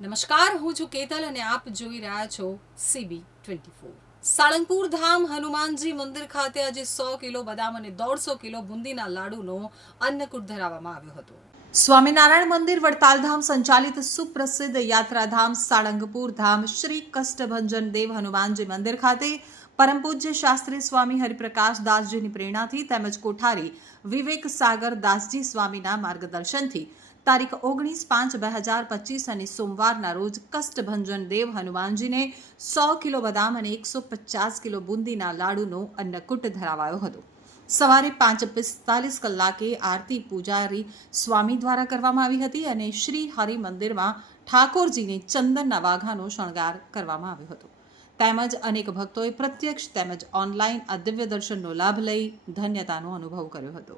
નમસ્કાર, હું છું કેતલ અને આપ જોઈ રહ્યા છો CB twenty four Salangpur Dham Hanumanji મંદિર ખાતે આજે સો કિલો બદામ અને દોઢસો કિલો બુંદીના લાડુનો અન્નકૂટ ધરાવવામાં આવ્યો હતો. સ્વામિનારાયણ મંદિર વડતાલધામ સંચાલિત સુપ્રસિદ્ધ યાત્રાધામ સાળંગપુર ધામ શ્રી કષ્ટભંજન દેવ હનુમાનજી મંદિર ખાતે પરમ પૂજ્ય શાસ્ત્રી સ્વામી હરિપ્રકાશ દાસજીની પ્રેરણાથી તેમજ કોઠારી વિવેક સાગર દાસજી સ્વામીના માર્ગદર્શનથી તારીખ ઓગણીસ પાંચ બે હજાર પચીસ અને સોમવારના રોજ કષ્ટભંજન દેવ હનુમાનજીને સો કિલો બદામ અને એકસો પચાસ કિલો બુંદીના લાડુનો અન્નકૂટ ધરાવાયો હતો. સવારે પાંચ પિસ્તાલીસ કલાકે આરતી પૂજારી સ્વામી દ્વારા કરવામાં આવી હતી અને શ્રી હરિ મંદિરમાં ઠાકોરજીને ચંદનના વાઘાનો શણગાર કરવામાં આવ્યો હતો. તેમજ અનેક ભક્તોએ પ્રત્યક્ષ તેમજ ઓનલાઈન આ દિવ્ય દર્શનનો લાભ લઈ ધન્યતાનો અનુભવ કર્યો હતો.